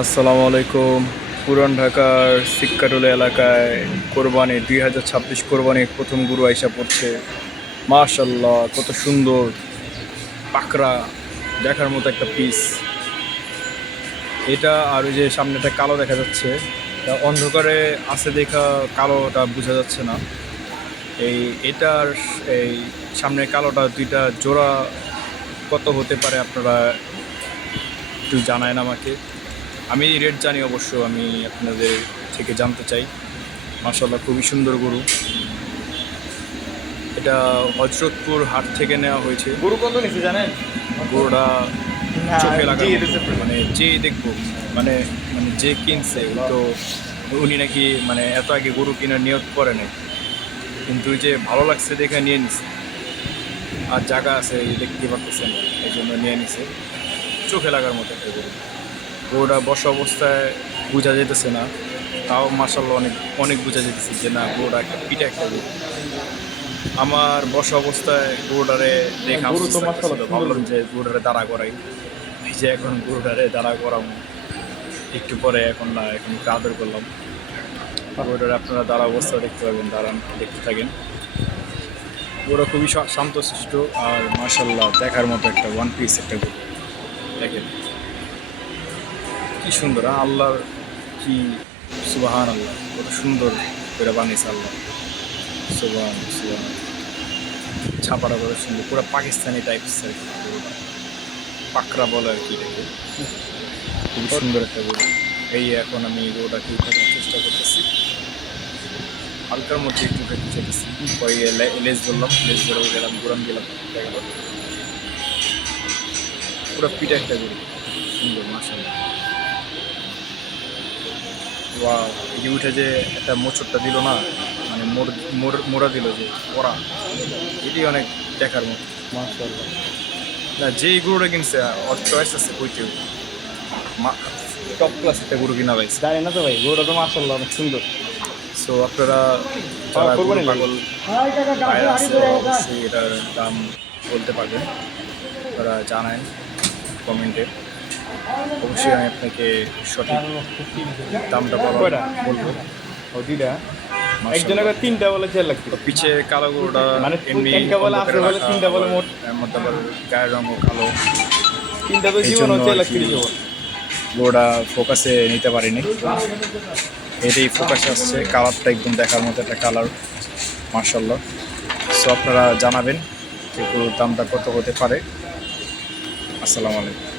আসসালামু আলাইকুম। পুরান ঢাকার সিক্কাটুলা এলাকায় কোরবানি 2026 কোরবানির প্রথম গরু আইসা পড়ছে। মাশাল্লাহ, কত সুন্দর পাকড়া, দেখার মতো একটা পিস এটা। আর ওই যে সামনেটা কালো দেখা যাচ্ছে, তা অন্ধকারে আছে দেখা কালোটা বোঝা যাচ্ছে না। এটার এই সামনের কালোটা দুইটা জোড়া কত হতে পারে আপনারা একটু জানায়েন আমাকে। আমি রেট জানি অবশ্য, আমি আপনাদের থেকে জানতে চাই। মাশাআল্লাহ, খুবই সুন্দর গরু। এটা হযরতপুর হাট থেকে নেওয়া হয়েছে। গরু কত নিচ্ছে জানেন? গরুটা না, চোখে লাগার জি, মতো। রিসেপ্ট মানে যে দেখবো, মানে মানে যে কিনছে তো উনি নাকি মানে এত আগে গরু কেনার নিয়ত করে নাই, কিন্তু ওই যে ভালো লাগছে দেখে নিয়ে নিছে। আর জায়গা আছে, এই দেখতে পাচ্ছেন, এই জন্য নিয়ে নিছে। চোখে লাগার মতো একটা গরু। গরুটা বসা অবস্থায় বোঝা যেতেছে না, তাও মাশাআল্লাহ অনেক অনেক বোঝা যেতেছে যে না, গরুটা একটা পিঠা একটা গরু। আমার বসা অবস্থায় গরুটারে দেখে গরু আফসোস তো লাগতেছিল, মাশাআল্লাহ সুন্দর ভাবলাম গরু। যে গরুটারে দাঁড়া করাই। এই যে এখন গরুটারে দাঁড়া করাম একটু পরে, এখন না, এখন একটু আদর করলাম। গরুটারে আপনারা দাঁড়া অবস্থা দেখতে পাবেন, দাঁড়ান, দেখতে থাকেন। গরুটা খুবই শান্তশিষ্ট আর মাশাআল্লাহ দেখার মতো একটা ওয়ান পিস একটা গরু। দেখেন কি সুন্দর, আল্লাহর কি, সুবহান আল্লাহ, কত সুন্দর করে বানিয়েছে আল্লাহ। সুবহান সুবহান, ছাপাটা কত সুন্দর, পুরো পাকিস্তানি টাইপস আর কি গরুটা। পাকড়া বলে আর কি এটাকে। খুবই সুন্দর একটা গরু। এই এখন আমি গরুটাকে উঠানোর চেষ্টা করতেছি, হালকার মধ্যে একটু উঠাতে চাইতেছি। পরে লেজ ধরলাম, লেজ ধরে গেলাম, ঘুরান গেলাম, উঠে গেল। পুরো পিঠা একটা গরু, সুন্দর মাশাআল্লাহ। ওয়া, এই যে উঠে যে একটা মোচড়টা দিল না, মানে মোড়া দিল যে ওরা, এটি অনেক দেখার মতো। মাশাআল্লাহ। না, যেই গরুটা কিনছে ওর চয়েস আছে কইতেও, টপ ক্লাস একটা গরু কিনা পাইছে। জানি না তো ভাই, গরুটা তো মাশাআল্লাহ অনেক সুন্দর। সো আপনারা যারা গরু কোরবানি লাগে। পাগল ভাইরা আছে, অবশ্যই এটার দাম বলতে পারবেন, তারা জানান কমেন্টে। অবশ্যই আমি আপনাকে সঠিক দামটা কয়টা? বলবো। ও দুইটা। একজনে মাশাআল্লাহ। করে তিনটা বলে চেয়ার লাগছে। তো পিছে কালো গরুটা মানে এমনি তিনটা বলে আছে অন্ধকারে বলে রাখা, তিনটা বলে আবার মোট এর মধ্যে আবার গায়ের রঙও কালো। তিনটা তো এই জীবন জন্য হচ্ছে আর লাখ কি 30 জীবন। গরুটা ফোকাসে নিতে পারিনি। এটাই ফোকাসে আসছে, কালারটা একদম দেখার মতো একটা কালার, মাশাআল্লাহ। সো আপনারা জানাবেন যে গরুর দামটা কত হতে পারে। আসসালামু আলাইকুম।